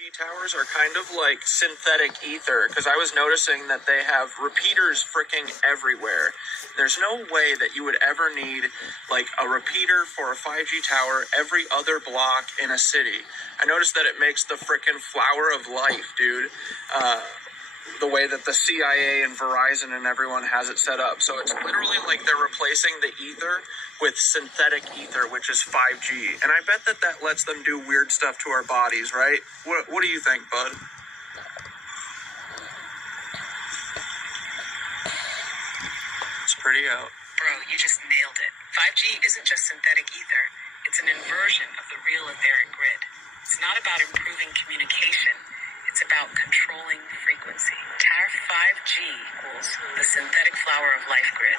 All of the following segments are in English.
5G towers are kind of like synthetic ether because I was noticing that they have repeaters freaking everywhere. There's no way that you would ever need like a repeater for a 5G tower every other block in a city. I noticed that it makes the freaking flower of life, dude. The way that the CIA and Verizon and everyone has it set up. So it's literally like they're replacing the ether with synthetic ether, which is 5G. And I bet that that lets them do weird stuff to our bodies, right? What do you think, bud? It's pretty out. Bro, you just nailed it. 5G isn't just synthetic ether. It's an inversion of the real etheric grid. It's not about improving communication. It's about controlling frequency. TAR 5G equals the synthetic flower of life grid.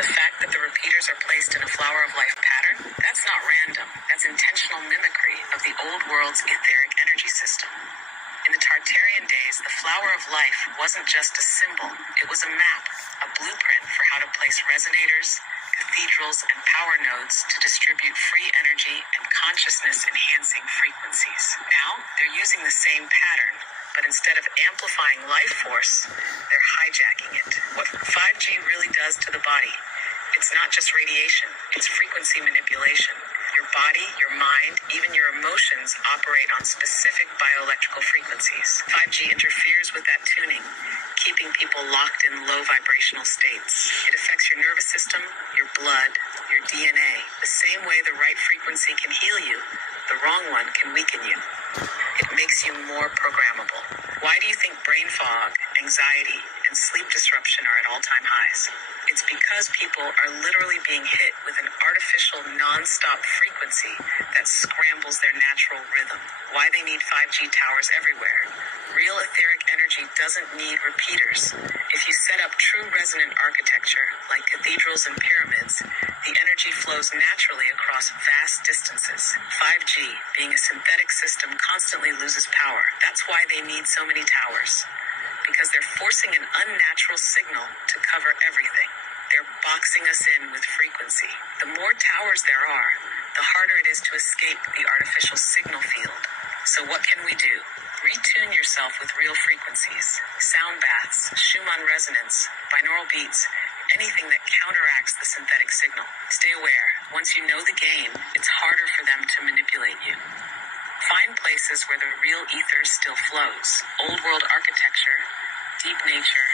The fact that the repeaters are placed in a flower of life pattern, that's not random. That's intentional mimicry of the old world's etheric energy system. In the Tartarian days, the flower of life wasn't just a symbol. It was a map, a blueprint for how to place resonators, cathedrals, and power nodes to distribute free energy and consciousness-enhancing frequencies. Now, they're using the same pattern, but instead of amplifying life force, they're hijacking it. What 5G really does to the body, it's not just radiation, it's frequency manipulation. Your body, your mind, even your emotions operate on specific bioelectrical frequencies. 5G interferes with that tuning, keeping people locked in low vibrational states. It affects your nervous system, your blood, your DNA. The same way the right frequency can heal you, the wrong one can weaken you. It makes you more programmable. Why do you think brain fog, anxiety, and sleep disruption are at all-time highs? It's because people are literally being hit with an artificial non-stop frequency that scrambles their natural rhythm. Why they need 5G towers everywhere. Real etheric energy doesn't need repeaters. If you set up true resonant architecture, like cathedrals and pyramids, the energy flows naturally across vast distances. 5G, being a synthetic system, constantly loses power. That's why they need so many towers. Because they're forcing an unnatural signal to cover everything. They're boxing us in with frequency. The more towers there are, the harder it is to escape the artificial signal field. So what can we do? Retune yourself with real frequencies. Sound baths, Schumann resonance, binaural beats, anything that counteracts the synthetic signal. Stay aware. Once you know the game, it's harder for them to manipulate you. Find places where the real ether still flows. Old world architecture, deep nature,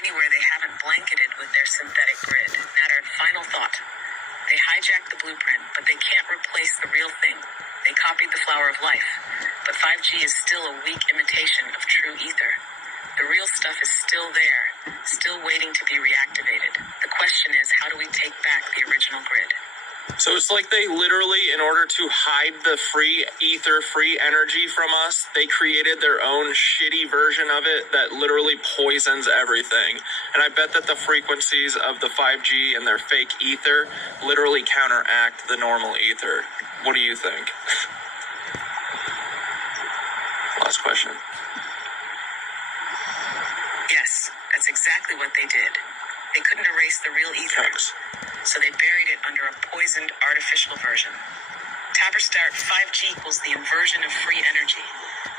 anywhere they haven't blanketed with their synthetic grid. Matter, final thought. They hijacked the blueprint, but they can't replace the real thing. They copied the flower of life, but 5G is still a weak imitation of true ether. The real stuff is still there, still waiting to be reactivated. The question is, how do we take back the original grid? So it's like they literally, in order to hide the free ether, free energy from us, they created their own shitty version of it that literally poisons everything. And I bet that the frequencies of the 5G and their fake ether literally counteract the normal ether. What do you think? Last question. Yes, that's exactly what they did. They couldn't erase the real ether, so they buried it under a poisoned artificial version. Taberstart 5G equals the inversion of free energy.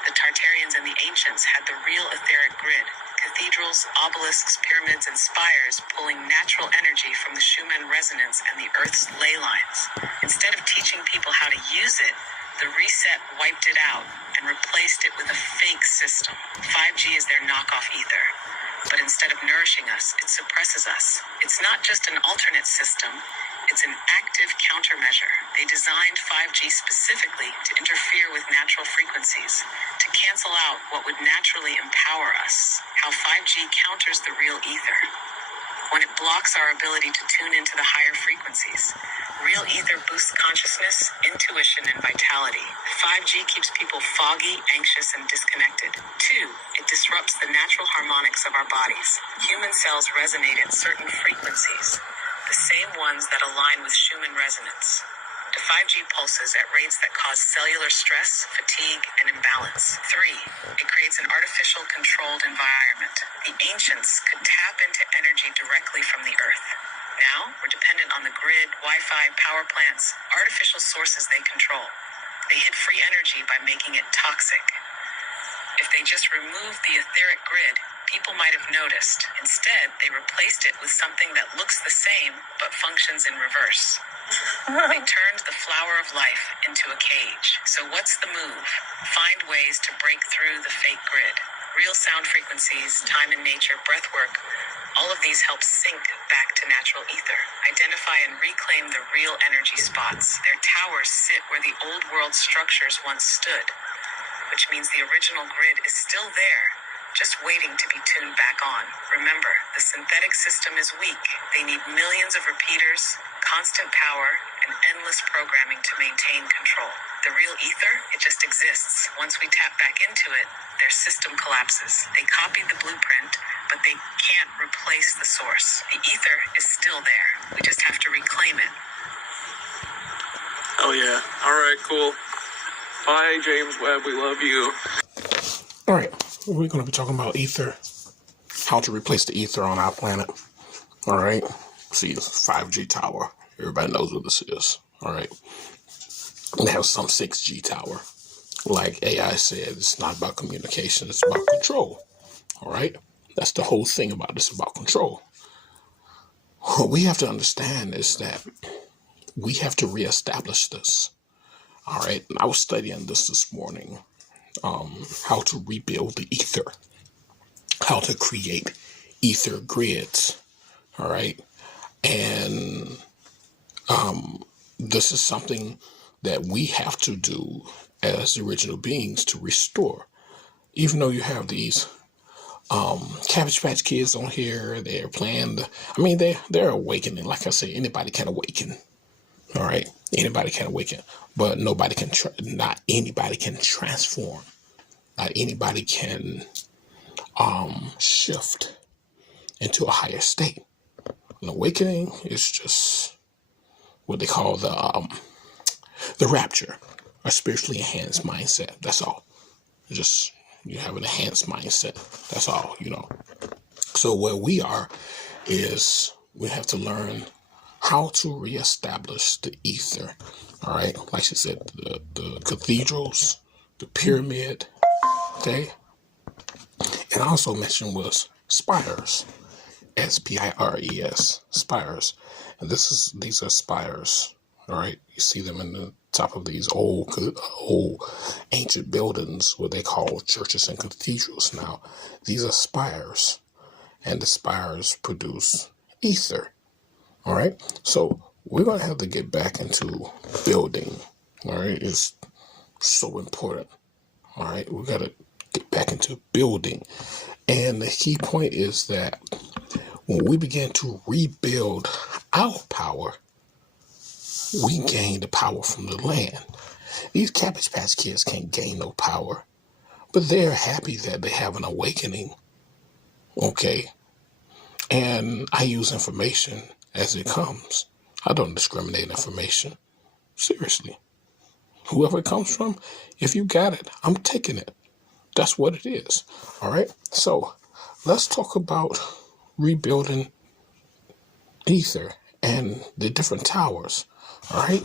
The Tartarians and the ancients had the real etheric grid. Cathedrals, obelisks, pyramids, and spires pulling natural energy from the Schumann resonance and the Earth's ley lines. Instead of teaching people how to use it, the reset wiped it out and replaced it with a fake system. 5G is their knockoff ether. But instead of nourishing us, it suppresses us. It's not just an alternate system, it's an active countermeasure. They designed 5G specifically to interfere with natural frequencies, to cancel out what would naturally empower us. How 5G counters the real ether. When it blocks our ability to tune into the higher frequencies. Real ether boosts consciousness, intuition, and vitality. 5G keeps people foggy, anxious, and disconnected. 2, it disrupts the natural harmonics of our bodies. Human cells resonate at certain frequencies, the same ones that align with Schumann resonance. The 5G pulses at rates that cause cellular stress, fatigue, and imbalance. 3, it creates an artificial controlled environment. The ancients could tap into energy directly from the earth. Now, we're dependent on the grid, Wi-Fi, power plants, artificial sources they control. They hid free energy by making it toxic. If they just removed the etheric grid, people might have noticed. Instead, they replaced it with something that looks the same but functions in reverse. They turned the flower of life into a cage. So what's the move? Find ways to break through the fake grid. Real sound frequencies, time in nature, breath work, all of these help sync back to natural ether. Identify and reclaim the real energy spots. Their towers sit where the old world structures once stood, which means the original grid is still there, just waiting to be tuned back on. Remember, the synthetic system is weak. They need millions of repeaters, constant power, and endless programming to maintain control. The real ether, it just exists. Once we tap back into it, their system collapses. They copied the blueprint, but they can't replace the source. The ether is still there. We just have to reclaim it. Oh yeah. All right, cool. Bye, James Webb. We love you. All right, we're going to be talking about ether, how to replace the ether on our planet. All right, see, this 5G tower. Everybody knows what this is. All right, they have some 6G tower. Like AI said, it's not about communication, it's about control. All right, that's the whole thing about this, about control. What we have to understand is that we have to reestablish this. All right, I was studying this morning. How to rebuild the ether, how to create ether grids. All right. And this is something that we have to do as original beings to restore. Even though you have these Cabbage Patch Kids on here, they're playing they're awakening. Like I say, anybody can awaken. All right. Anybody can awaken, but nobody can, not anybody can transform. Not anybody can shift into a higher state. An awakening is just what they call the rapture, a spiritually enhanced mindset. That's all. Just you have an enhanced mindset. That's all, So where we are is we have to learn how to reestablish the ether. All right. Like she said, the cathedrals, the pyramid, okay. And I also mentioned was spires, spires, spires. And these are spires. All right. You see them in the top of these old ancient buildings, what they call churches and cathedrals now. These are spires, and the spires produce ether. All right. So we're going to have to get back into building. All right. It's so important. All right. We got to get back into building. And the key point is that when we begin to rebuild our power, we gain the power from the land. These Cabbage Patch Kids can't gain no power, but they're happy that they have an awakening. Okay. And I use information as it comes. I don't discriminate information. Seriously. Whoever it comes from, if you got it, I'm taking it. That's what it is. All right. So let's talk about rebuilding ether and the different towers. All right.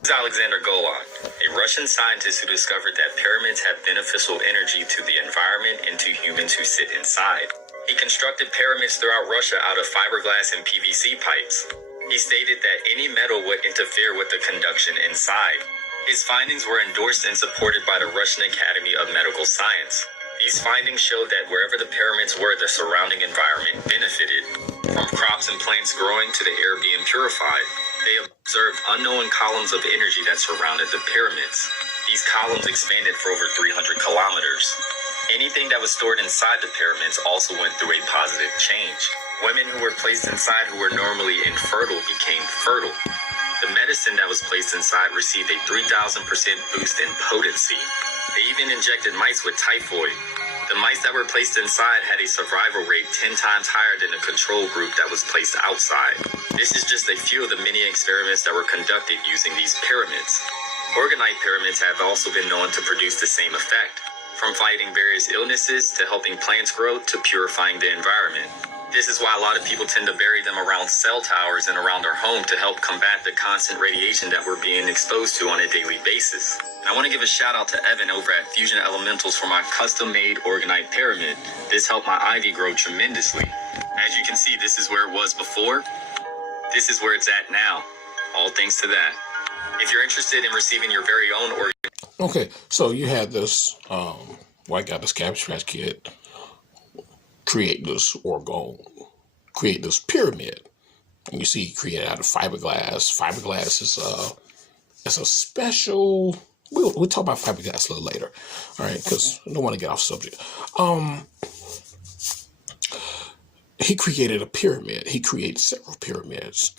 This is Alexander Golan, a Russian scientist who discovered that pyramids have beneficial energy to the environment and to humans who sit inside. He constructed pyramids throughout Russia out of fiberglass and PVC pipes. He stated that any metal would interfere with the conduction inside. His findings were endorsed and supported by the Russian Academy of Medical Science. These findings showed that wherever the pyramids were, the surrounding environment benefited. From crops and plants growing to the air being purified, they observed unknown columns of energy that surrounded the pyramids. These columns expanded for over 300 kilometers. Anything that was stored inside the pyramids also went through a positive change. Women who were placed inside who were normally infertile became fertile. The medicine that was placed inside received a 3,000% boost in potency. They even injected mice with typhoid. The mice that were placed inside had a survival rate 10 times higher than the control group that was placed outside. This is just a few of the many experiments that were conducted using these pyramids. Organite pyramids have also been known to produce the same effect, from fighting various illnesses to helping plants grow to purifying the environment. This is why a lot of people tend to bury them around cell towers and around our home to help combat the constant radiation that we're being exposed to on a daily basis. And I want to give a shout out to Evan over at Fusion Elementals for my custom-made Orgonite pyramid. This helped my ivy grow tremendously. As you can see, this is where it was before. This is where it's at now. All thanks to that. If you're interested in receiving your very own Orgonite. Okay, so you had this white guy, this Cabbage Patch Kid, create this create this pyramid. And you see he created out of fiberglass. Fiberglass is a special. We'll talk about fiberglass a little later, all right? Because I don't want to get off subject. He created a pyramid. He created several pyramids.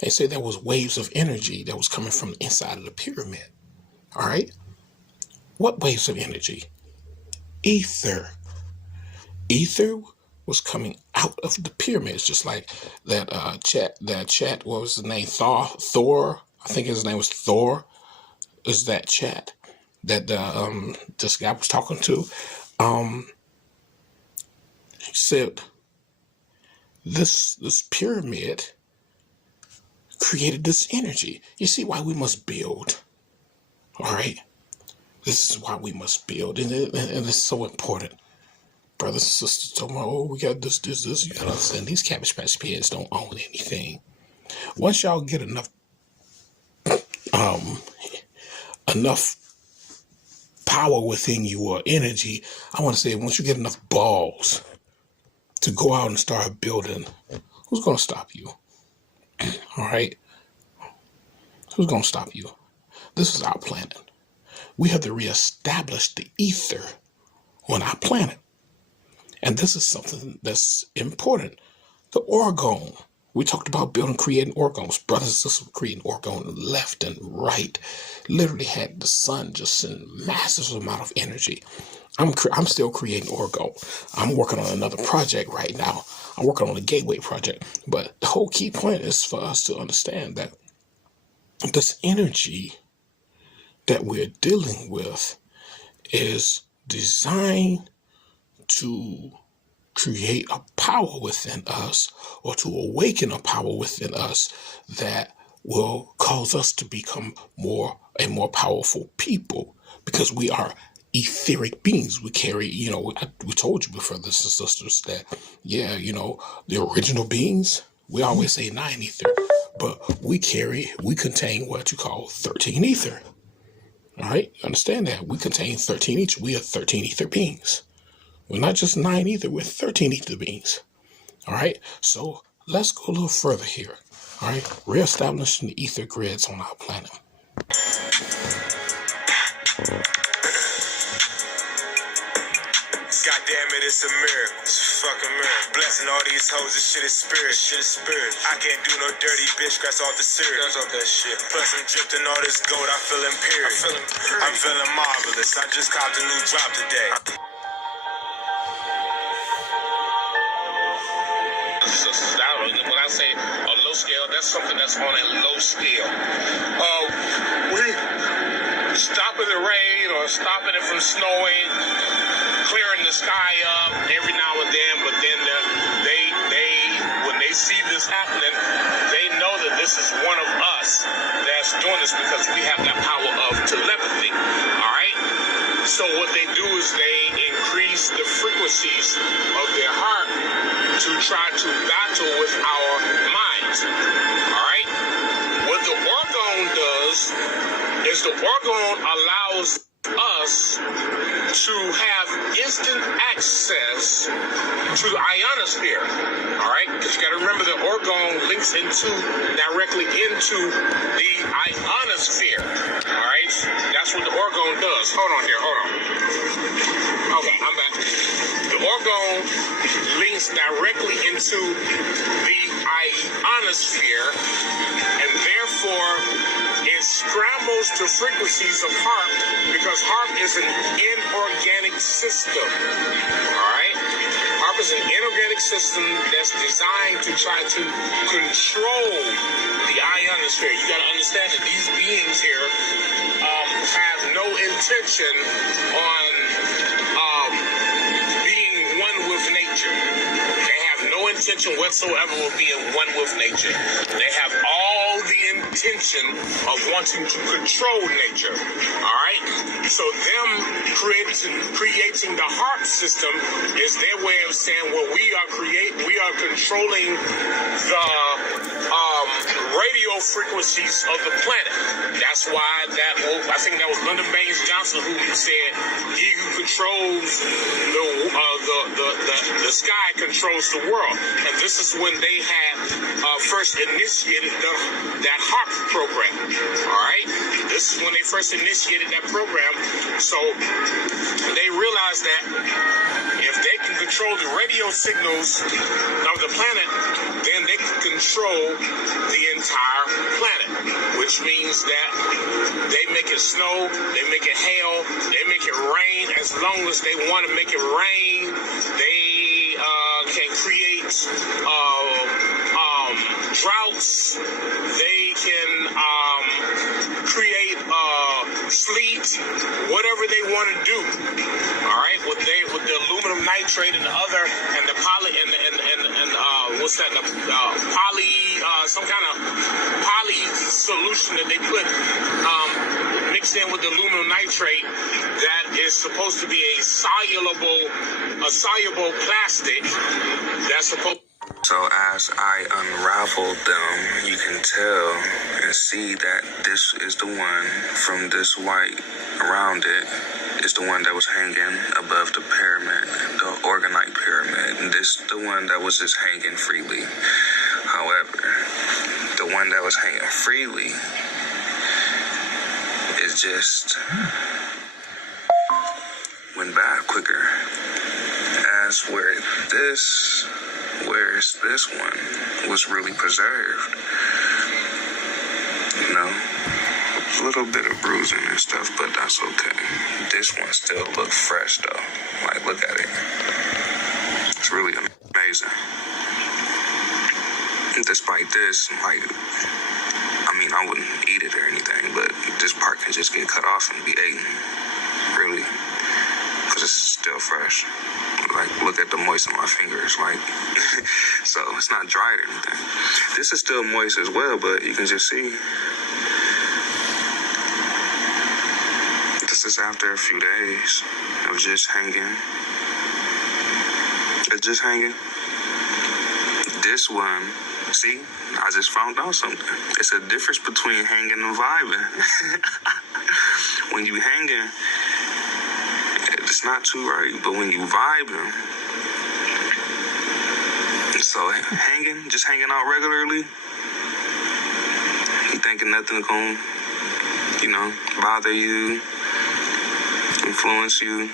They say there was waves of energy that was coming from the inside of the pyramid. All right. What waves of energy? Ether. Ether was coming out of the pyramids, just like that chat. What was the name? Thor. I think his name was Thor. Is that chat that this guy was talking to? He said this pyramid created this energy. You see why we must build. All right. This is why we must build, and it's so important. Brothers and sisters told me, oh, we got this. You gotta understand, these Cabbage Patch Kids don't own anything. Once y'all get enough power within you or energy, I want to say, once you get enough balls to go out and start building, who's gonna stop you? All right, who's gonna stop you? This is our planet. We have to reestablish the ether on our planet. And this is something that's important. The orgone. We talked about building, creating orgones. Brothers and sisters were creating orgone left and right. Literally had the sun just send massive amount of energy. I'm still creating orgone. I'm working on another project right now. I'm working on a gateway project. But the whole key point is for us to understand that this energy that we're dealing with is designed to create a power within us, or to awaken a power within us that will cause us to become more and more powerful people, because we are etheric beings. We carry, we told you before, this and sisters, that, the original beings, we always say 9 ether, but we contain what you call 13 ether. All right, you understand that? We contain 13 each. We are 13 ether beings. We're not just 9 ether, we're 13 ether beings. All right, so let's go a little further here. All right, reestablishing the ether grids on our planet. Goddamn it, it's a miracle. It's a fucking miracle. Blessing all these hoes, this shit is spirit. I can't do no dirty bitch, scratch off the cereal. Scratch off that shit. Plus I'm drifting all this gold, I feel imperial. I'm feeling marvelous. I just copped a new drop today. When I say a low scale, that's something that's on a low scale. We stopping the rain or stopping it from snowing, clearing the sky up every now and then, but then when they see this happening, they know that this is one of us that's doing this, because we have that power of telepathy. All right. So what they do is they increase the frequencies of their heart to try to battle with our minds. All right. What the orgone does is the orgone allows us to have instant access to the ionosphere. All right, because you got to remember the orgone links directly into the ionosphere. All right, that's what the orgone does. Hold on. Okay, I'm back. The orgone links directly into the ionosphere, and therefore it scrambles to frequencies of HAARP, because HAARP is an inorganic system. All right? HAARP is an inorganic system that's designed to try to control the ionosphere. You got to understand that these beings here have no intention on being one with nature. They have no intention whatsoever of being one with nature. They have all the intention of wanting to control nature. All right? So them creating the HARP system is their way of saying, well, we are controlling the radio frequencies of the planet. That's why I think that was Lyndon Baines Johnson who said, he who controls the sky controls the world. And this is when they had first initiated that HARP program. All right? This is when they first initiated that program. So they realized that if they can control the radio signals of the planet, then they can control the entire planet, which means that they make it snow, they make it hail, they make it rain. As long as they want to make it rain, they can create droughts. They can create sleet, whatever they want to do. All right, with the aluminum nitrate and the other and the poly and what's that? The poly some kind of poly solution that they put mixed in with the aluminum nitrate that is supposed to be a soluble plastic that's supposed. So as I unraveled them, you can tell and see that this is the one from this white around it is the one that was hanging above the pyramid, the Organite pyramid. And this is the one that was just hanging freely. However, the one that was hanging freely is just went back quicker. As whereas this one was really preserved. You know, a little bit of bruising and stuff, but that's okay. This one still looks fresh though. Like, look at it. It's really amazing. Despite this, like, I mean, I wouldn't eat it or anything, but this part can just get cut off and be eaten. Really. Because it's still fresh. Like, look at the moist on my fingers. Like, so it's not dried or anything. This is still moist as well, but you can just see. This is after a few days of just hanging. It's just hanging. This one, see, I just found out something. It's a difference between hanging and vibing. When you hanging, it's not too right, but when you vibing, so just hanging out regularly, you thinking nothing's gonna, bother you, influence you,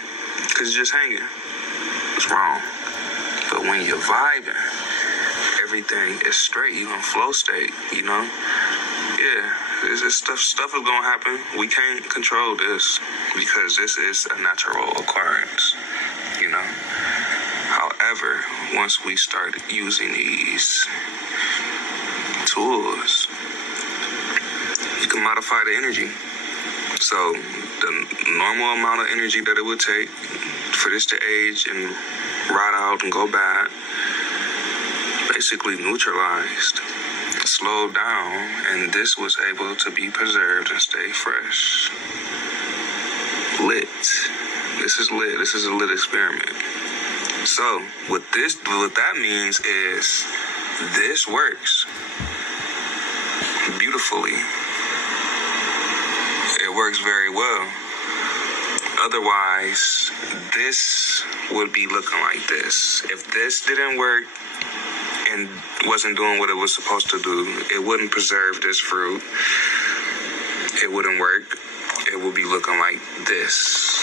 because you're just hanging. It's wrong. But when you're vibing, everything is straight. You in flow state, Yeah, this stuff is gonna happen. We can't control this because this is a natural occurrence, However, once we start using these tools, you can modify the energy. So the normal amount of energy that it would take for this to age and rot out and go bad, basically neutralized, slowed down, and this was able to be preserved and stay fresh. Lit. This is lit. This is a lit experiment. So what that means is this works beautifully. It works very well. Otherwise, this would be looking like this. If this didn't work and wasn't doing what it was supposed to do, it wouldn't preserve this fruit. It wouldn't work. It would be looking like this.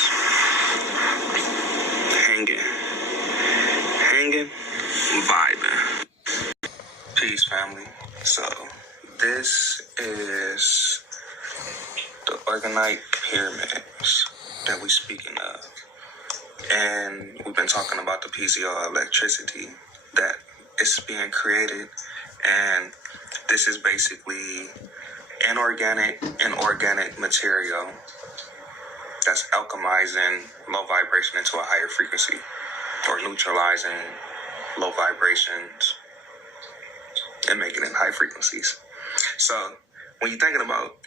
Hanging, vibing. Peace, family. So, this is the Organite pyramids that we're speaking of. And we've been talking about the PZR electricity that is being created. And this is basically inorganic and organic material that's alchemizing low vibration into a higher frequency, or neutralizing low vibrations and making it high frequencies. So when you're thinking about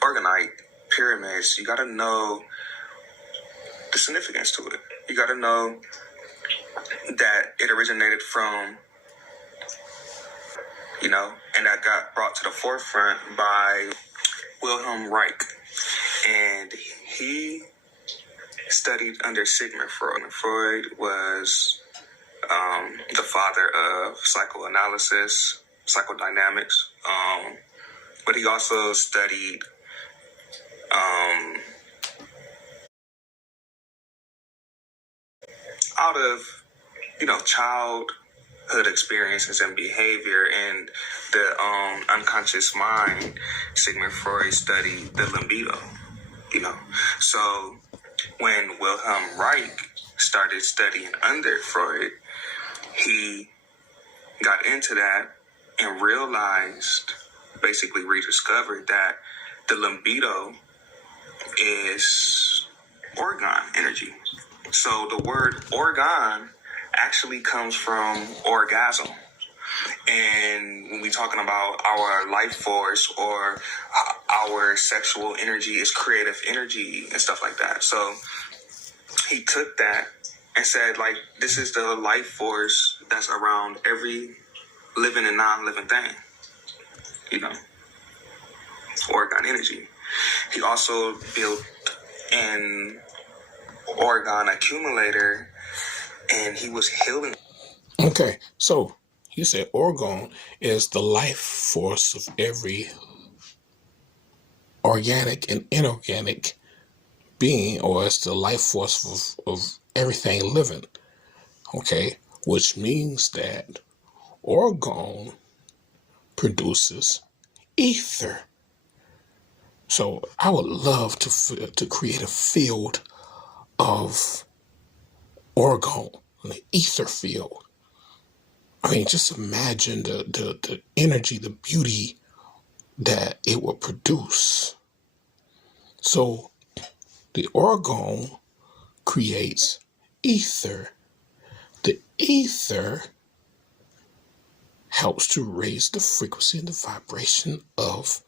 orgonite pyramids, you got to know the significance to it. You got to know that it originated from, and that got brought to the forefront by Wilhelm Reich. And he studied under Sigmund Freud. Freud was the father of psychoanalysis, psychodynamics, but he also studied out of, childhood experiences and behavior and the unconscious mind. Sigmund Freud studied the libido, So when Wilhelm Reich started studying under Freud, he got into that and rediscovered that the libido is organ energy. So the word organ actually comes from orgasm. And when we're talking about our life force or our sexual energy is creative energy and stuff like that. So he took that and said, this is the life force that's around every living and non-living thing, organ energy. He also built an organ accumulator, and he was healing. Okay, so you said orgon is the life force of every organic and inorganic being, or it's the life force of everything living. Okay, which means that orgon produces ether. So I would love to create a field of orgon, an ether field. I mean, just imagine the energy, the beauty that it will produce. So the orgon creates ether. The ether helps to raise the frequency and the vibration of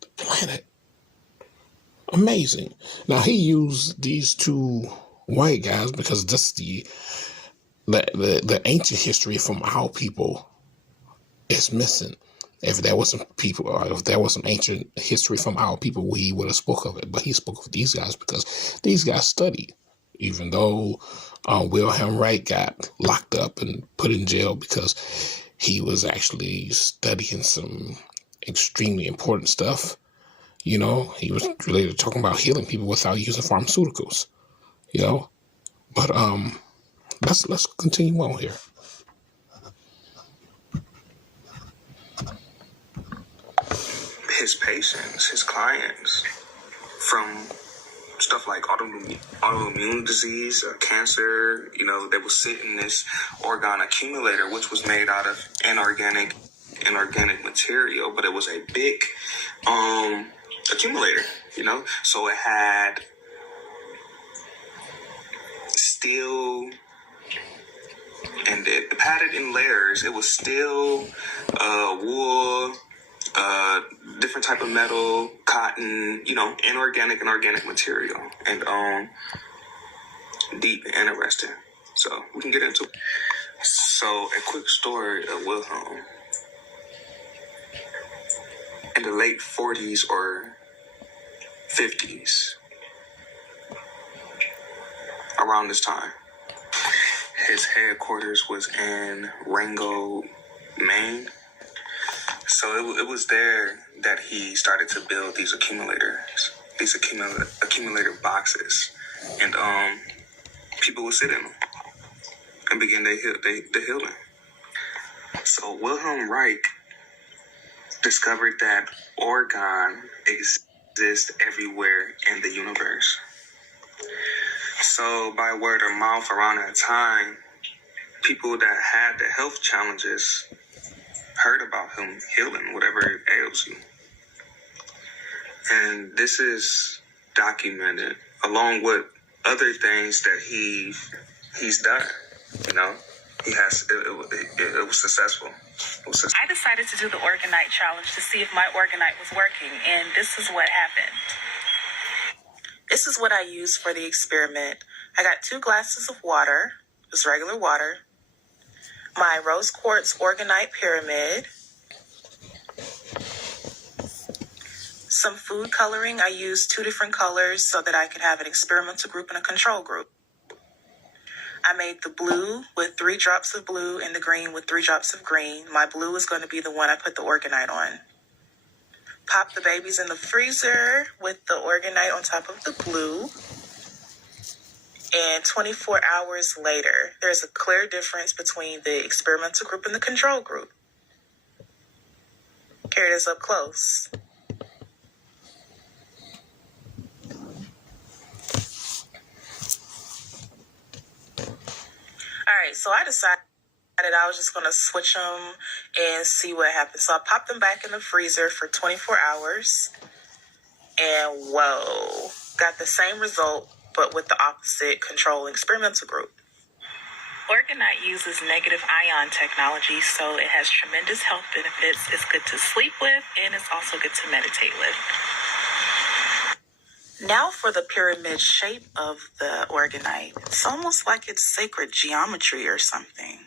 the planet. Amazing. Now, he used these two white guys because that's the ancient history from our people is missing. If there was some people, or if there was some ancient history from our people, he would have spoke of it. But he spoke of these guys because these guys studied. Even though Wilhelm Reich got locked up and put in jail because he was actually studying some extremely important stuff. He was really talking about healing people without using pharmaceuticals. But let's continue on here. His patients, his clients, from stuff like autoimmune disease, cancer, they would sit in this organ accumulator, which was made out of inorganic material, but it was a big accumulator, so it had steel, and it padded in layers. It was steel, wool, different type of metal, cotton, inorganic and organic material, and deep and interesting. So we can get into it. So a quick story of Wilhelm. In the late 40s or 50s, around this time, his headquarters was in Rango, Maine. So it was there that he started to build these accumulators, these accumulator boxes, and people would sit in them and begin the healing. So Wilhelm Reich discovered that organ exists everywhere in the universe. So by word of mouth around that time, people that had the health challenges heard about him healing whatever ails you. And this is documented along with other things that he's done. He has, it was successful. I decided to do the Organite challenge to see if my Organite was working, and this is what happened. This is what I used for the experiment. I got 2 glasses of water, just regular water, my rose quartz Organite pyramid, some food coloring. I used 2 different colors so that I could have an experimental group and a control group. I made the blue with 3 drops of blue and the green with 3 drops of green. My blue is going to be the one I put the Organite on. Pop the babies in the freezer with the Organite on top of the blue. And 24 hours later, there's a clear difference between the experimental group and the control group. Here it is up close. All right, so I decided I was just going to switch them and see what happens. So I popped them back in the freezer for 24 hours. And whoa, got the same result, but with the opposite control experimental group. Organite uses negative ion technology, so it has tremendous health benefits. It's good to sleep with, and it's also good to meditate with. Now for the pyramid shape of the Organite. It's almost like it's sacred geometry or something.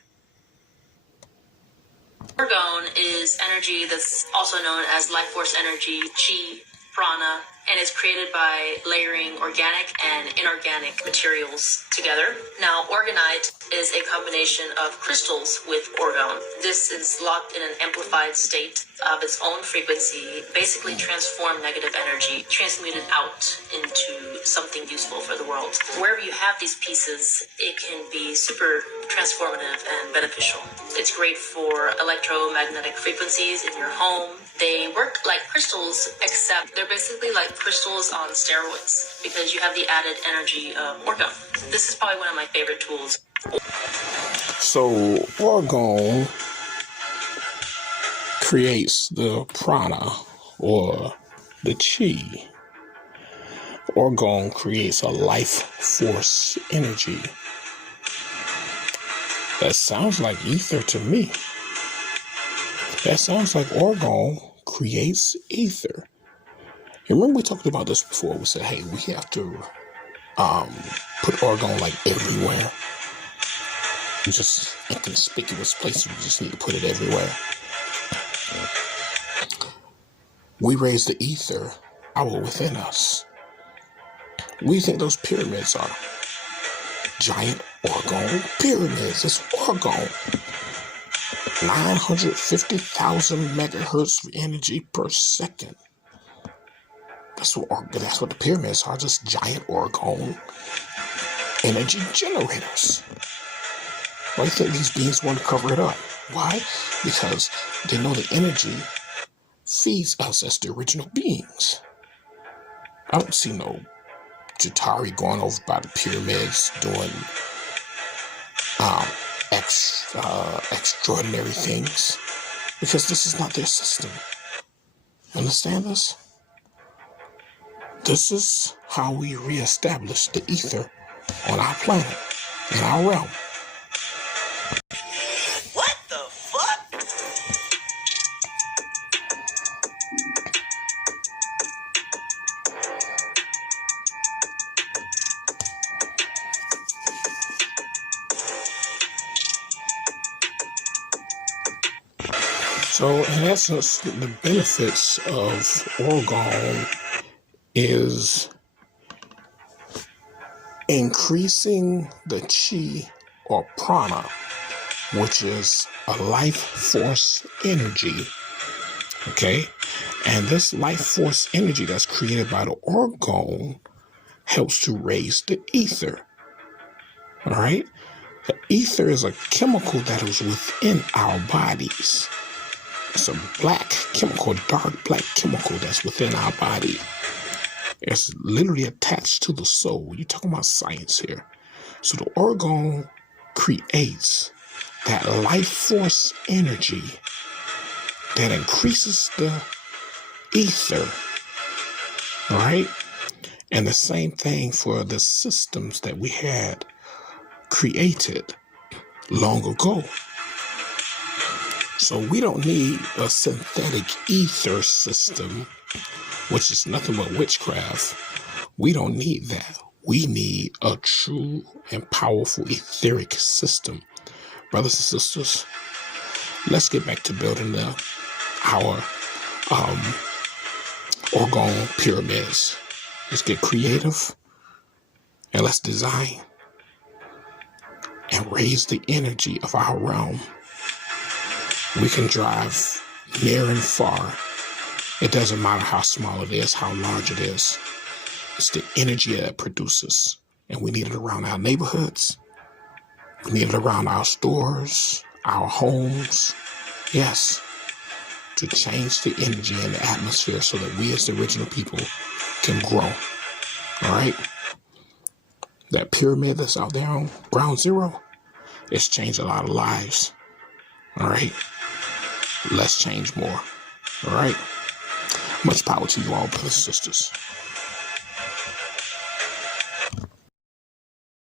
Orgone is energy that's also known as life force energy, chi, prana, and it's created by layering organic and inorganic materials together. Now, Organite is a combination of crystals with orgone. This is locked in an amplified state of its own frequency, basically transform negative energy, transmute it out into something useful for the world. Wherever you have these pieces, it can be super transformative and beneficial. It's great for electromagnetic frequencies in your home. They work like crystals, except they're basically like crystals on steroids because you have the added energy of orgone. This is probably one of my favorite tools. So orgone creates the prana or the chi. Orgone creates a life force energy. That sounds like ether to me. That sounds like orgone creates ether. You remember we talked about this before. We said, hey, we have to put orgone like everywhere. Just inconspicuous places. We just need to put it everywhere. We raise the ether out within us. What do you think those pyramids are? Giant orgone pyramids. It's orgone. 950,000 megahertz of energy per second. That's what the pyramids are, just giant orgone energy generators. Why do you think these beings want to cover it up? Why? Because they know the energy feeds us as the original beings. I don't see no Jatari going over by the pyramids doing extraordinary things, because this is not their system. Understand this? This is how we reestablish the ether on our planet, in our realm. What the fuck? So, in essence, the benefits of orgone is increasing the chi or prana, which is a life force energy. Okay? And this life force energy that's created by the orgone helps to raise the ether. All right? The ether is a chemical that is within our bodies. It's a black chemical, dark black chemical that's within our body. It's literally attached to the soul. You're talking about science here. So the orgone creates that life force energy that increases the ether. All right? And the same thing for the systems that we had created long ago. So we don't need a synthetic ether system, which is nothing but witchcraft. We don't need that. We need a true and powerful etheric system. Brothers and sisters, let's get back to building our Orgone pyramids. Let's get creative and let's design and raise the energy of our realm. We can drive near and far. It doesn't matter how small it is, how large it is. It's the energy that it produces. And we need it around our neighborhoods. We need it around our stores, our homes. Yes, to change the energy and the atmosphere so that we as the original people can grow. All right? That pyramid that's out there on ground zero, it's changed a lot of lives. All right? Let's change more. All right? Much power to you all, brothers and sisters.